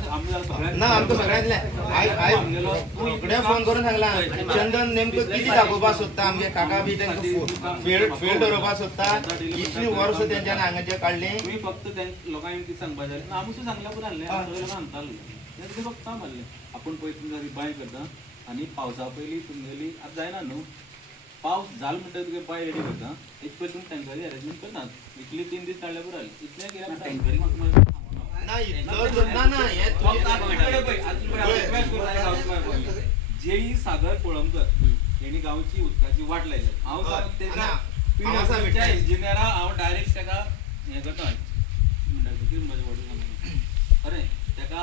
ना आमचं सगळ्यांतले फुडें फोन करून सांगला चंदन नेमकं किती दाखोवपाक सोदता आमगे काका बी तांकां फील्ड दवरपाक सोदता इतली वर्स तेंच्यान हांगाचे काडली फक्त लोकांनी कितें सांगपाक जाय आमचो सांगल्या पुरो आहलें सगळे लोक सांगताले ते फक्त म्हणलें आपण पळय तुमकां रिबाय करता आनी पावसा पयलीं तुमगेली आतां जायना न्हू पावस जाल म्हणटा तुगे बाय रेडी करता एक पयलीं तुमी टँकरी अरेंजमेंट करनात इतली 3 दीस काडल्या पुरो जालें इतलें कित्याक टँकरी म्हाका जेई सागर कोळंबकर यांनी गावची उदकाची वाट लायली हांव इंजिनियरा हांव डायरेक्ट ताका हें करता खरें ताका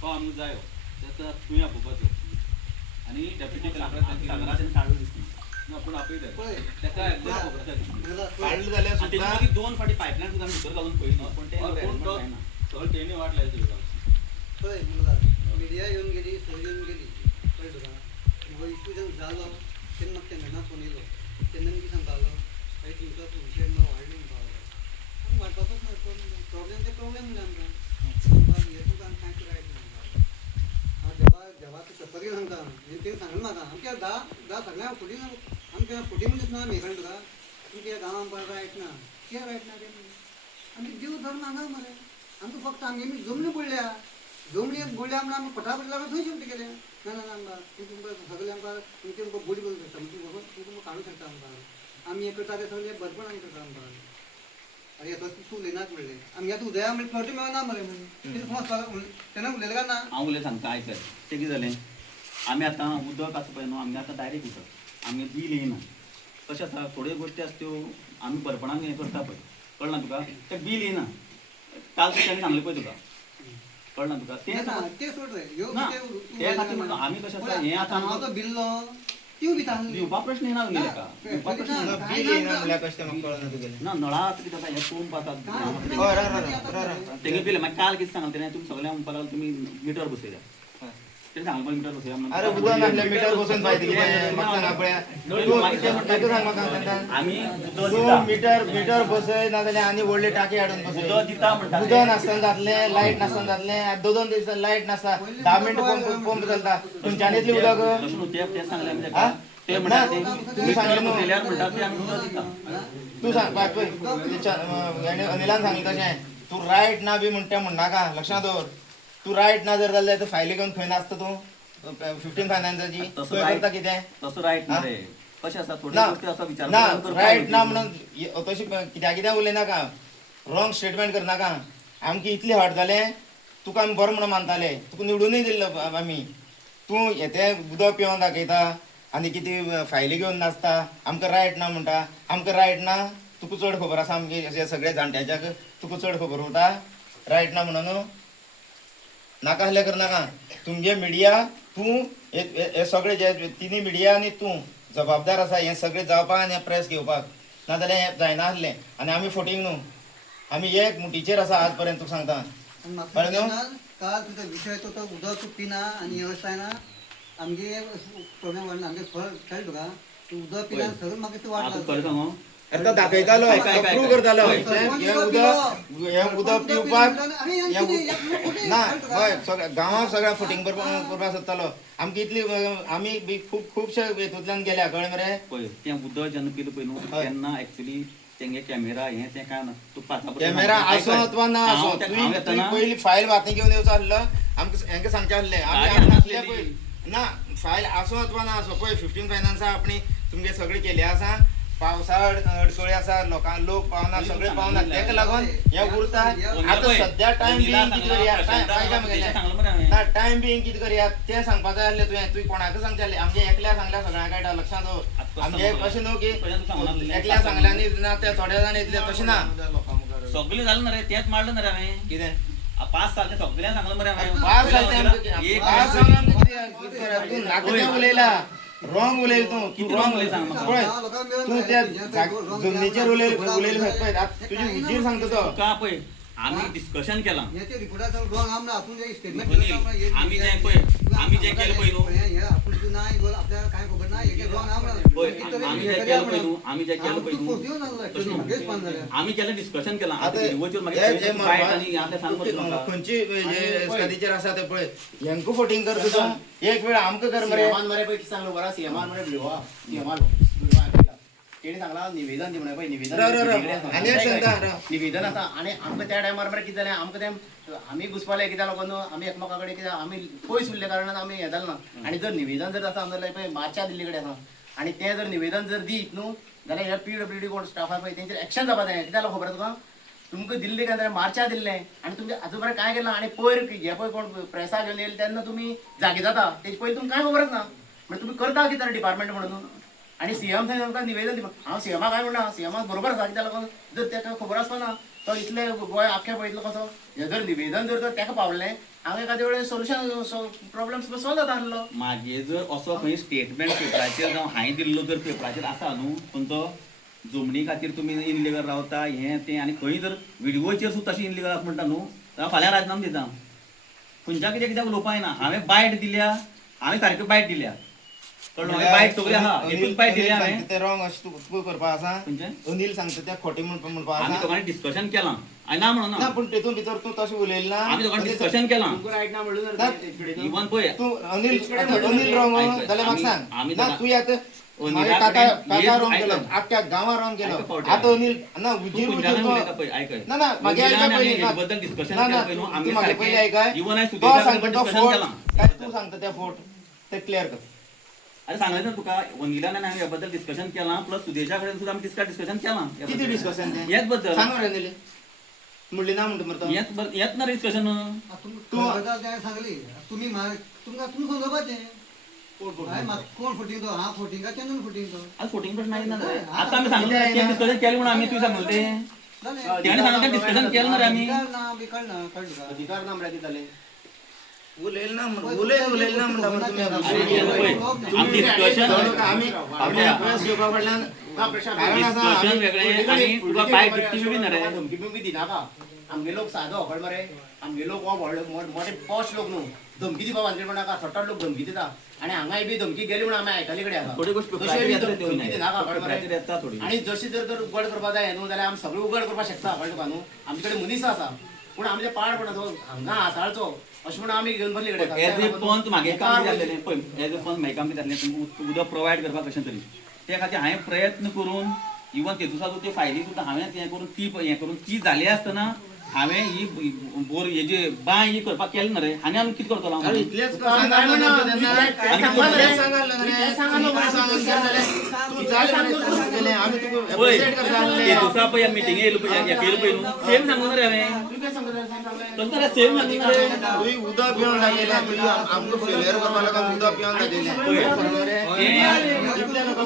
तो आमकां जायो ताका तुवें आपोवपाचो आनी डेप्युटी कलेक्टर ना पूण आपयता ताका काडलें जाल्यार सुद्दां 2 फाटी पायपलायन सुद्दां भितर घालून पळयना पूण ते सगळं तेणी वाट लायली पळय मिडिया येवन गेली सोय येवन गेली कळ्ळें तुका हो इश्यू जेन्ना जालो तेन्ना म्हाका तेन्ना फोन येयलो तेन्ना कितें सांगतालो काही तुमचो विशय वाडलो म्हणपाक लागलो आमी वाडपाकूच ना प्रॉब्लेम ते प्रॉब्लेम म्हणलें आमकां हे तुका आमी कांयच रायट ना हांव देवा तूं सपरी सांगता तेणी सांगलें म्हाका आमच्या धा सगळ्या फुटी आमच्या फुटी म्हणून दिसना आमी कळ्ळें तुका तुमच्या गांवांत आमकां रायट ना कित्याक रायट ना ते आमी जीव धर्म हांगा मरे आमकां फक्त आमी जमनी पडल्या जमनी बुडल्या म्हणून आमकां फटाफट लागून थंय शेवटी केलें ना ना आमकां तुमकां सगळें आमकां तुमचें तुमकां बुडी करूंक शकता तुमकां काडूंक शकता आमकां आमी हें करता तें सगळें बरेपण आमी करता आमकां आनी येतो तूं उलयनात म्हणलें आमी आतां उदया म्हणलें फावटी मेळना मरे म्हणून तेन्ना उलयलें काय ना हांव उलय सांगता आयकय तें कितें जालें आमी आतां उदक आसा पळय न्हू आमी आतां डायरेक्ट उदक आमी बील येयना कशें आसा थोड्यो गोश्टी आसा त्यो आमी बरेपणाक हें करता पळय कळना तुका तें बील येयना काल तेणी सांगलें पळय तुका कळना तुका तें सोड रे ते खातीर म्हणटा आमी कशें आसा हें आतां हांव तो बिल्लो ती दिता दिवपा प्रश्न येना न्ही ताका दिवपा प्रश्न येना बील येयना म्हणल्यार कशें तें म्हाका कळना तुगेलें ना नळा आतां कितें जाता हें पंप आसा तेगे बिल मागीर काल कितें सांगलें तेणें तुमी सगळ्यांक म्हणपाक लागलो तुमी मिटर बसयल्या तेणें सांगलें पळय मिटर बसयल्या म्हणून अरे उदक नासलें मिटर बसून फायदो कितें म्हाका सांगा पळया ताका सांग म्हाका आमी उदक तूं दिता मिटर बसय ना जाल्यार आनी व्हडली टाकी हाडून बसय उदक दिता म्हणटा उदक नासतना जातलें लायट नासतना जातलें 2 दीस लायट नासता 10 मिनटां पंप चलता तुमच्यानी इतलें उदक तशें न्हू तें सांगलें म्हणजे ते म्हणटा तुमी सांगलें न्हू बसयल्यार म्हणटा ते आमी उदक दिता तूं सांग पळय अनिलान सांगलें तशें तूं रायट ना बी म्हणटा म्हणनाका लक्षांत दवर तू रायट ना जर जाल्यार फायली घेवन खंय नासता तूं 15 फायनान्साची खंय करता कितें तसो रायट ना रे कशें आसा थोडी गोश्टी आसा विचार ना रायट ना म्हणून तशी कित्याक उलयनाका रॉंग स्टेटमेंट करनाका आमकां इतलें हट जालें तुका आमी बरो म्हणून मानताले तुका निवडूनय दिल्लो आमी तूं तें उदक पिवन दाखयता आनी कितें फायली घेवन नाचता आमकां रायट ना म्हणटा आमकां रायट ना तुका चड खबर आसा आमगे सगळे जाणट्याच्याक तुका चड खबर उरता रायट ना म्हणून नाका आहलें करनाका तुमगे मिडिया तूं हे सगळे जे तिनी मिडिया आनी तूं जबाबदार आसा हें सगळें जावपाक आनी प्रेस घेवपाक नाजाल्यार हें जायना आसलें आनी आमी फोटींग न्हू आमी एक मुठीचेर आसा आज पर्यंत तुका सांगता कळ्ळें न्हू काल तुजो विशय तो उदक पिना आनी वेवस्थाय ना आमगे प्रॉब्लेम वाडना आमगे कळ्ळें तुका तूं उदक पिना सगळें म्हाका वाट सांगू तो दाखयतालो प्रूव करतालो हें उदक पिवपाक ना हय गांवांक सगळ्या फुटींग करपाक सोदतालो आमकां इतली आमी बी खुबशे हेतूंतल्यान गेल्या कळ्ळें मरे पळय तें उदक जेन्ना पिलें पळय न्हू तेन्ना एक्चुली तेंगे कॅमेरा हें तें काय ना तूं पांचा कॅमेरा आसो अथवा ना आसो तुवें पयली फायल वाती घेवन येवचो आसलो आमकां हेंका सांगचें आसलें आमी नासले पळय ना फायल आसो अथवा ना आसो पळय 15 फायनान्सा आपणी तुमगे सगळें केलें आसा पावसाळ अडचणी आसा लोक पावना सगळे पावना तेका लागून हे उरता आता सध्या टाइम बिंग कितें करया ना टाइम बिंग कितें करया तें सांगपाक जाय आसलें तुवें कोणाक सांगचें आसलें आमगे एकल्या सांगल्या सगळ्यांक कळटा लक्षांत दवर आमगे अशें न्हू की एकल्या सांगल्यानी ना ते थोडे जाण येतले तशें ना सगळें जालें ना रे तेंच मारलें ना रे हांवें कितें 5 साल ते सगळ्यांक सांगलें मरे हांवें 5 साल तूं नाका उलयला रॉंग उलयल तूं रॉंग उलय सांग पळय तूं त्या जमनीचेर उलयले पळय तुजी उजीर सांगता तो का पळय आम्ही डिस्कशन केला याच्या रिपोर्टाचा रॉंग आमना आपण जे स्टेटमेंट अनिल, आम्ही जे केलं पळय आपण तू नाही बोल आपल्याला काय खबर नाही हे रॉंग आमना आम्ही जे केलं पळय आम्ही केलं डिस्कशन केला आता व्हिडिओचेर मागे बायट आणि आता सांगत म्हाका खंयची स्कदीचेर आसा ते पळय हेंका फोटिंग कर तुका एक वेळ आमकां कर मरे सीएमान मरे पैकी सांगलो बरा सीएमान मरे भिडवा सीएमान तेणी सांगला निवेदन दी म्हणे पळय निवेदन आनी एक सांगता निवेदन आसा आनी आमकां त्या टायमार मरे कितें जालें आमकां तें आमी घुसपाले कित्याक लागून आमी एकमेका कडेन कित्याक आमी पयस उरले कारणान आमी हें जालें ना आनी जर निवेदन जर आसा जाल्यार पळय मार्चा दिल्ली कडेन आसा आनी तें जर निवेदन जर दीत न्हू जाल्यार हे PWD कोण स्टाफ आसा पळय तेंचेर एक्शन जावपा जाय कित्याक खबर तुका तुमकां दिल्ली काय मार्चा दिल्लें आनी तुमचें आजू बरें काय केलां आनी पयर हे पळय कोण प्रेसा घेवन येयले तेन्ना तुमी जागे जाता तेजे पयलीं तुमकां कांय खबरच ना म्हणजे तुमी करता कितें डिपार्टमेंट म्हणून आनी सीएम थंय आमकां निवेदन दिवपाक हांव सीएमाक काय म्हणना सीएमाक बरोबर आसा कित्याक लागून जर ताका खबर आसतना तो इतले गोंय आख्खे पळयतलो कसो हे जर निवेदन जर ताका पावलें हांव एखाद्या वेळेस सोल्युशन प्रॉब्लेम सॉल्व जाता आसलो मागे जर असो खंय स्टेटमेंट पेपराचेर जावं हांवें दिल्लो जर पेपराचेर आसा न्हू पूण तो जमनी खातीर तुमी इनलिगल रावता हें तें आनी खंय जर व्हिडिओचेर सुद्दां तशें इनलिगल आसा म्हणटा न्हू जाल्यार फाल्यां राजिनामा दिता खंयच्या कित्याक उलोवपाक ना हांवें बायट दिल्या हांवें सारक्यो बायट दिल्या कळ्ळो बायट सगळी आहा एकूच बायट दिल्या हांवें ते रॉंग अशें तूं करपा आसा खंयचें अनिल सांगता त्या खोटी म्हणपा आमी आसा दोगांनी डिस्कशन केलां हांवें ना म्हणून ना ना पूण तेतून भितर तूं तशें उलयलें ना आमी दोगांनी डिस्कशन केलां रायट ना म्हणून इवन पळय तू अनिल रॉंग जाल्यार म्हाका सांग आमी ना तू आतां अनिला काका कडेन रॉंग एक केलो आयकय. आख्ख्या गांवां रॉंग केलो आयकय फावटी आतां अनिल ना तूं उजीर खंयच्यान उजीर उलयता पळय आयकय ना ना म्हागे आयकय पयलीं ना बद्दल डिस्कशन ना केला ना पळय न्हू तू आमी म्हागे पयलीं सारकें आयकय इवन हांवें तो सुदेशा सांगता कडेन तो डिस्कशन फोट केलां काय तू सांगता त्या फोट ते क्लियर कर अरे सांगायचं तुका अनिलान आनी हांवें ह्या बद्दल डिस्कशन केलां प्लस सुदेशा कडेन सुद्दां आमी डिस्कशन केलां ह्या कितें बद्दल. डिस्कशन तें हेच बद्दल सांग मरे अनिल म्हणली ना म्हणटा मरे तो हेच ना डिस्कशन तू सांगली तुम्ही तुमकां तूं समजपाचें कोण फोटींग तो हा फोटींग का चंदन फोटींग तो आज फोटिंग प्रश्न नाही ना रे आता आम्ही सांगलं डिस्कशन केलं म्हणून आम्ही तुझं सांगलं ते त्याने सांगितलं डिस्कशन केलं ना रे आम्ही कळना अधिकार ना म्हणल्यार कितें जालें उलयलें ना उलयलें ना म्हणटा मरे तुमी आम्ही डिस्कशन आमी प्रेस घेवपा फाटल्यान कारण आसा डिस्कशन वेगळें आणि तुका बाय डिक्टी बी ना रे धमकी बिमकी दिनाका आमगे लोक सादो हकड मरे आमगे लोक हो व्हडले मोठे पॉश लोक न्हू धमकी दिवपा वाजले नाका सट्टाट लोक धमकी दिता आनी हांगाय बी धमकी गेली म्हणून आमी आयकले कडेन आसा थोडी गोष्ट तशें बी पेपराचेर धमकी दिनाका हकड पेपराचेर मरे येता थोडी आनी जशी जर उगड करपा जाय न्हू जाल्यार आमी सगळें उगड करपाक शकता कळ्ळें तुका न्हू आमचे कडेन मनीस आसा पूण आमचे पाड पडना तो हांगा हाताळचो अशें म्हणून आमी घेवन बसले कडेन एज ए पंच म्हागे काम जाल्लें पळय एज ए पंच म्हागे काम जाल्लें तुमकां उदक प्रोवायड करपाक कशें तरी त्या खातीर हांवें प्रयत्न करून इवन तेतून सुद्दां त्यो फायली सुद्दां हांवें हें करून ती जाली आसतना हांवें ही बोर हेजे बांय ही करपाक केलें ना रे आनी आमी कितें करतलो हांव इतलेच सांगाल ना तेन्ना सांगाल ना आमी तुका पळय एप्रिशिएट करता ते दुसरा पळय मिटिंगे येयलो पळय केलो पळय न्हू सेम सांगून रे हांवें तसं रे सेम सांगून रे तुवें उदक पिवन दाखयलें तुवें आमकां फेलियर करपा लागून उदक पिवन दाखयलें पळय इतलें नका